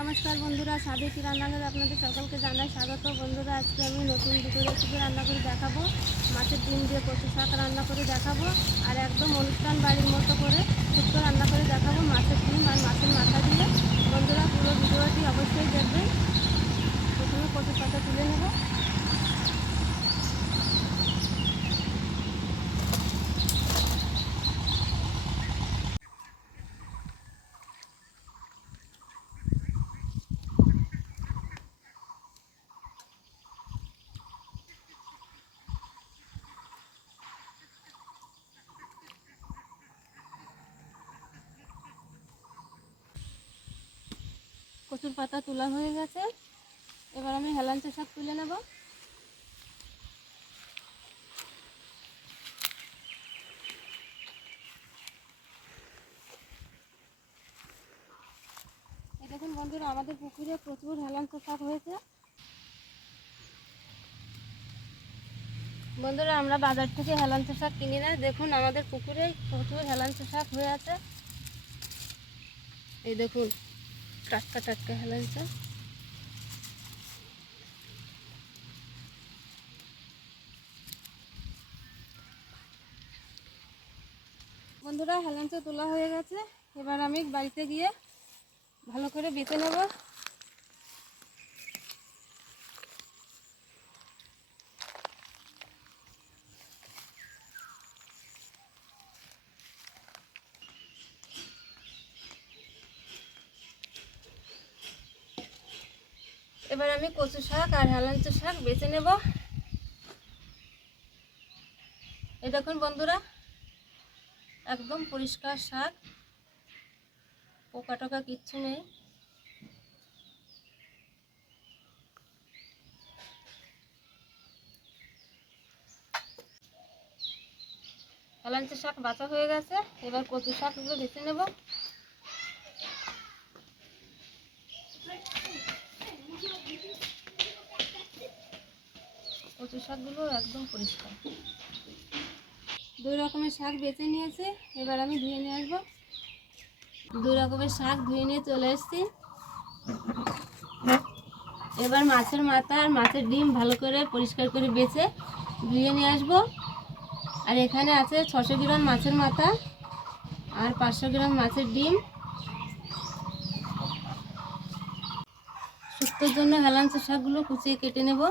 নমস্কার বন্ধুরা, সাধেকি রান্নাঘরে আপনাদের সকলকে জানাই স্বাগত। বন্ধুরা, আজকে আমি নতুন দুটো রেসিপি রান্না করে দেখাবো। মাছের ডিম দিয়ে কচু শাক রান্না করে দেখাবো, আর একদম অনুষ্ঠান বাড়ির মতো করে শুক্তো রান্না করে দেখাবো মাছের ডিম আর মাছের মাথা দিয়ে। বন্ধুরা, পুরো ভিডিওটি অবশ্যই দেখবেন। প্রথমে কচু পাতা তুলে নেব। কচুর পাতা তোলা হয়ে গেছে, এবার আমি হেলাঞ্চা শাক তুলে নেব। এই দেখুন বন্ধুরা, আমাদের পুকুরে প্রচুর হেলাঞ্চা শাক হয়েছে। বন্ধুরা, আমরা বাজার থেকে হেলাঞ্চা শাক কিনি না। দেখুন আমাদের পুকুরে প্রচুর হেলাঞ্চা শাক হয়ে আছে। এই দেখুন টাটকা টাটকা হেলাঞ্চা। বন্ধুরা, হেলাঞ্চা তোলা হয়ে গেছে, এবার আমি বাড়িতে গিয়ে ভালো করে বেটে নেব। এবার আমি কচু শাক আর হেলাঞ্চা শাক বেছে নেব। এই দেখুন বন্ধুরা, একদম পরিষ্কার শাক, পোকা টোকা কিচ্ছু নেই। হেলাঞ্চা শাক বাছা হয়ে গেছে, এবার কচু শাকগুলো বেছে নেব। কচু শাকগুলো একদম পরিষ্কার। দুই রকমের শাক বেছে নিয়েছে, এবার আমি ধুয়ে নিয়ে আসবো। দুই রকমের শাক ধুয়ে নিয়ে চলে এসেছি। এবার মাছের মাথা আর মাছের ডিম ভালো করে পরিষ্কার করে বেছে ধুয়ে নিয়ে আসবো। আর এখানে আছে 600 গ্রাম মাছের মাথা আর 500 গ্রাম মাছের ডিম। শুক্তোর জন্য হেলাঞ্চা শাকগুলো কুচিয়ে কেটে নেব।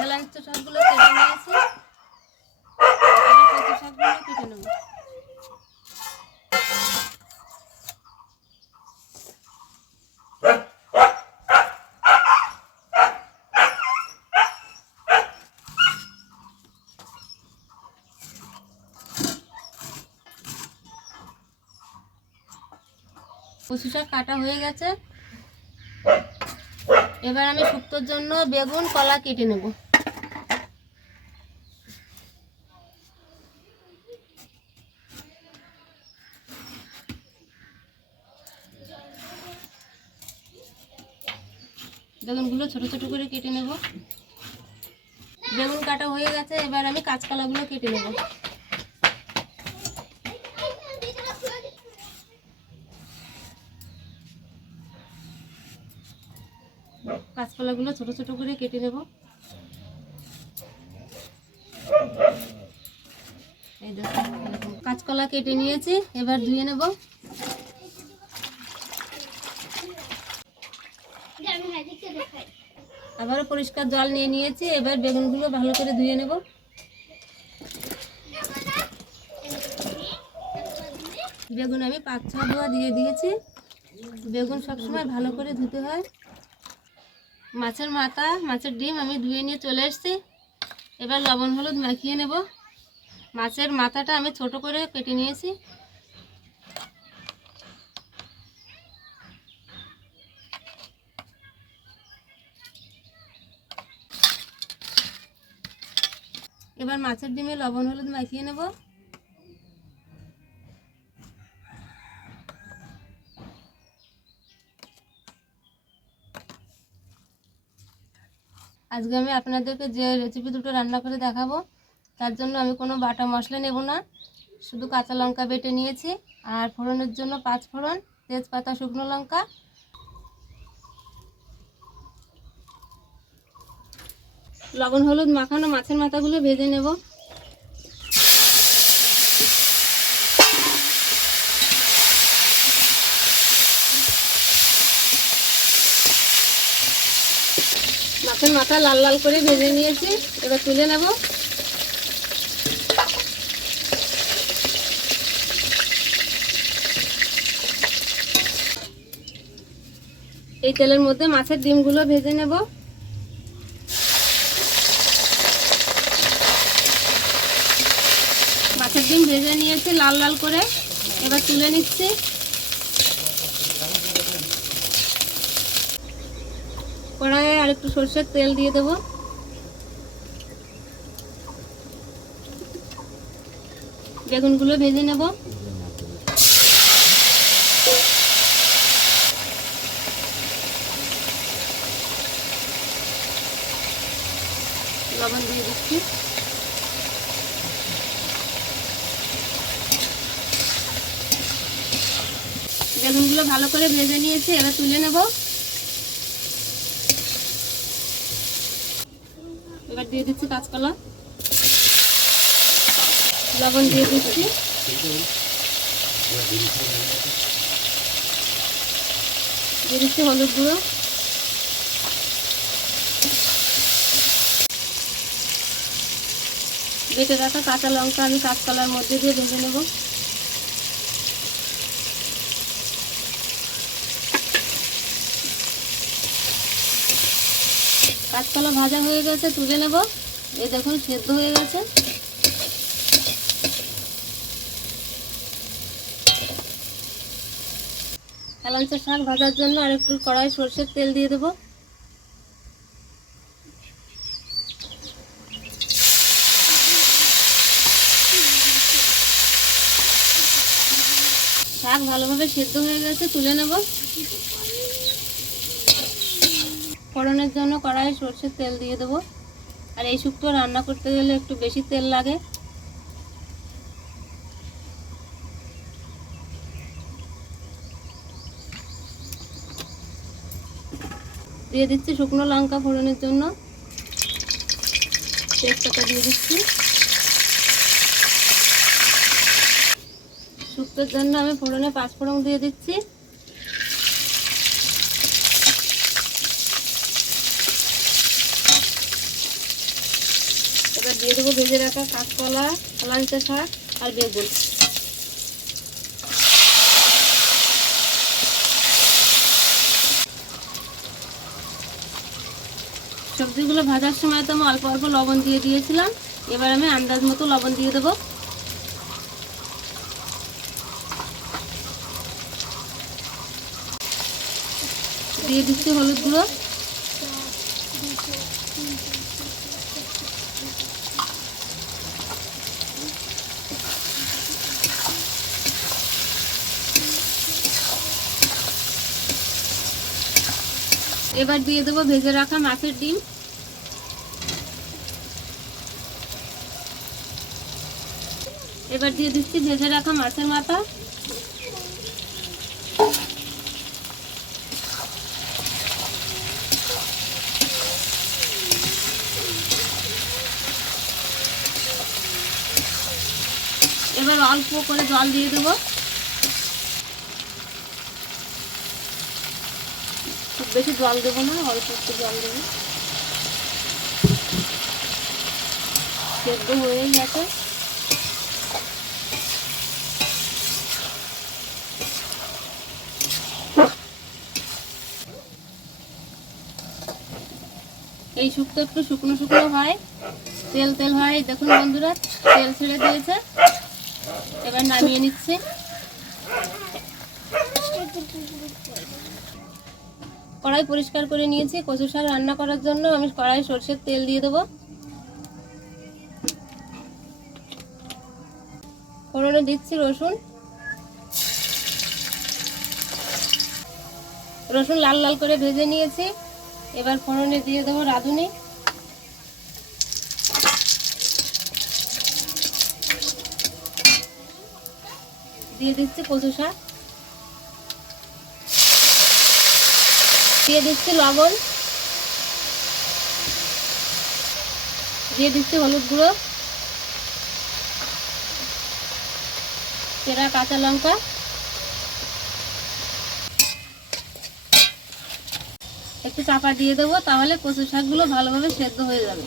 হেলাঞ্চা শাকগুলো কেটে নিয়েছি, এবার কচু শাকগুলো কেটে নেব। কচু শাক কাটা হয়ে গেছে, এবার আমি শুক্তোর জন্য বেগুন কলা কেটে নেব। বেগুনগুলো ছোট ছোট করে কেটে নেব। বেগুন কাটা হয়ে গেছে, এবার আমি কাঁচকলাগুলো কেটে নেব। কাঁচকলাগুলো ছোট ছোট করে কেটে নেব। এই দেখুন কাঁচকলা কেটে নিয়েছি, এবার ধুয়ে নেব। আবারও পরিষ্কার জল নিয়ে নিয়েছি, এবার বেগুনগুলো ভালো করে ধুয়ে নেব। বেগুন আমি 5-6 ধোয়া দিয়ে দিয়েছি। বেগুন সবসময় ভালো করে ধুতে হয়। মাছের মাথা মাছের ডিম আমি ধুয়ে নিয়ে চলে এসেছি, এবার লবণ হলুদ মাখিয়ে নেব। মাছের মাথাটা আমি ছোট করে কেটে নিয়েছি। এবার মাছের ডিমে লবণ হলুদ মাখিয়ে নেব। আজকে আমি আপনাদেরকে যে রেসিপি দুটো রান্না করে দেখাবো তার জন্য আমি কোনো বাটা মশলা নেব না, শুধু কাঁচা লঙ্কা বেটে নিয়েছি। আর ফোড়নের জন্য 5 ফোড়ন, তেজপাতা, শুকনো লঙ্কা। লবণ হলুদ মাখানো মাছের মাথাগুলো ভেজে নেব। মাছের মাথা লাল লাল করে ভেজে নিয়েছি, এবার তুলে নেব। এই তেলের মধ্যে মাছের ডিমগুলো ভেজে নেব। মাছের ডিম ভেজে নিয়েছি লাল লাল করে, এবার তুলে নিচ্ছি। কড়াইয়ে আর একটু সরষের তেল দিয়ে দেব। বেগুনগুলো ভেজে নেব। লবণ দিয়ে দিচ্ছি। বেগুনগুলো ভালো করে ভেজে নিয়েছি, এবার তুলে নেব। এবার দিয়ে দিচ্ছি কাঁচকলা, লবণ দিয়ে দিচ্ছি। দিয়ে দিচ্ছি হলুদ গুঁড়ো। বেটে রাখা কাঁচা লঙ্কা আমি কাঁচকলার মধ্যে দিয়ে ভেজে নেব। কাঁচকলা ভাজা হয়ে গেছে, তুলে নেব। এই দেখুন সেদ্ধ হয়ে গেছে। হেলাঞ্চা শাক ভাজার জন্য আর একটু কড়াই সরষের তেল দিয়ে দেব। শাক ভালোভাবে সেদ্ধ হয়ে গেছে, তুলে নেব। ফোড়নের জন্য কড়াই সরষের তেল দিয়ে দেব। আর এই শুক্তো রান্না করতে গেলে একটু বেশি তেল লাগে। দিয়ে দিচ্ছি শুকনো লঙ্কা ফোড়নের জন্য, তেজপাতা দিয়ে দিচ্ছি। শুক্তোর জন্য আমি ফোড়নে 5 ফোড়ন দিয়ে দিচ্ছি। এবার দিয়ে দেবো ভেজে রাখা কাঁচকলা, হেলাঞ্চা শাক আর বেগুন। সবজিগুলো ভাজার সময় তো আমি অল্প অল্প লবণ দিয়ে দিয়েছিলাম, এবার আমি আন্দাজ মতো লবণ দিয়ে দেবো। দিয়ে দিচ্ছি হলুদ গুঁড়ো। এবার দিয়ে দেবো ভেজে রাখা মাছের ডিম। এবার দিয়ে দিচ্ছি ভেজে রাখা মাছের মাথা। এবার অল্প করে জল দিয়ে দেবো, খুব বেশি জল দেবো না, অল্প একটু জল দেবো। সেদ্ধ হয়ে গেছে। এই শুক্তো একটু শুকনো শুকনো হয়, তেল তেল হয়। দেখুন বন্ধুরা, তেল ছেড়ে দিয়েছে। এবার নামিয়ে নিচ্ছি। কড়াই পরিষ্কার করে নিয়েছি। কচু শাক রান্না করার জন্য আমি কড়াই সরষের তেল দিয়ে দেবো। ফোড়নে দিচ্ছি রসুন। রসুন লাল লাল করে ভেজে নিয়েছি। এবার ফোড়নে দিয়ে দেবো রাঁধুনি। দিয়ে দিচ্ছি কচু শাক, দিয়ে দিচ্ছি লবণ, দিয়ে দিচ্ছি হলুদ গুঁড়ো, চেরা কাঁচা লঙ্কা, একটু চাপা দিয়ে দেবো, তাহলে কচু শাকগুলো ভালোভাবে সেদ্ধ হয়ে যাবে।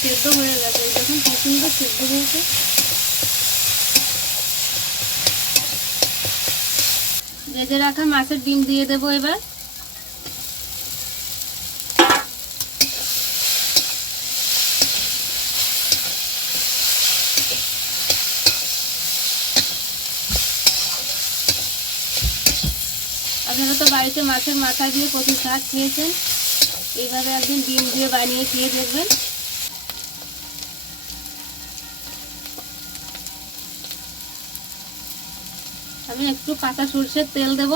সেদ্ধ হয়ে গেছে, যখন কি সুন্দর সেদ্ধ হয়েছে। ভেজে রাখা মাছের ডিম দিয়ে দেবো এবার। আপনারা তো বাড়িতে মাছের মাথা দিয়ে কচু শাক খেয়েছেন, এইভাবে একদিন ডিম দিয়ে বানিয়ে খেয়ে দেখবেন। আমি একটু কাঁচা সরষের তেল দেব।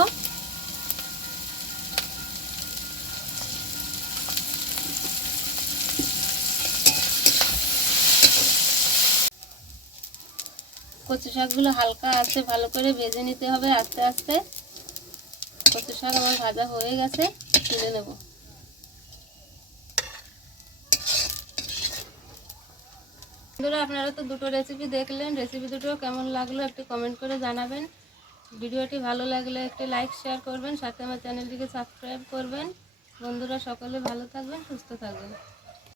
কচু শাকগুলো হালকা আঁচে ভালো করে ভেজে নিতে হবে আস্তে আস্তে। কচু শাক আমার ভাজা হয়ে গেছে, তুলে নেব। বন্ধুরা, আপনারা তো দুটো রেসিপি দেখলেন, রেসিপি দুটো কেমন লাগলো একটু কমেন্ট করে জানাবেন। ভিডিওটি ভালো লাগলে একটি লাইক শেয়ার করবেন, সাথে আমার চ্যানেলটিকে সাবস্ক্রাইব করবেন। বন্ধুরা সকলে ভালো থাকবেন, সুস্থ থাকবেন।